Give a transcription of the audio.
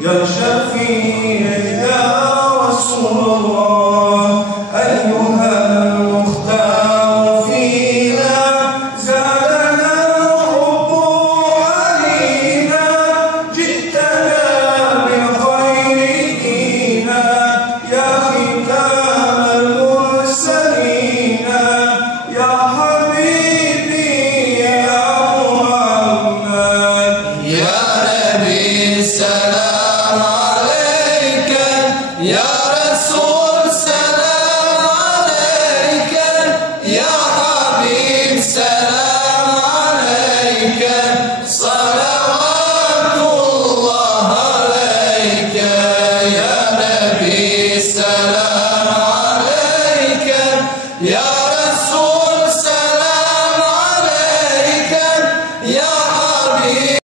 يا شفيع يا رسول الله أيها المختار فينا زادنا الحب علينا جئتنا بالخير دينا يا ختام المرسلين يا حبيبي يا محمد يا نبي سلام عليك يا رسول سلام عليك يا حبيب سلام عليك صلوات الله عليك يا نبي سلام عليك يا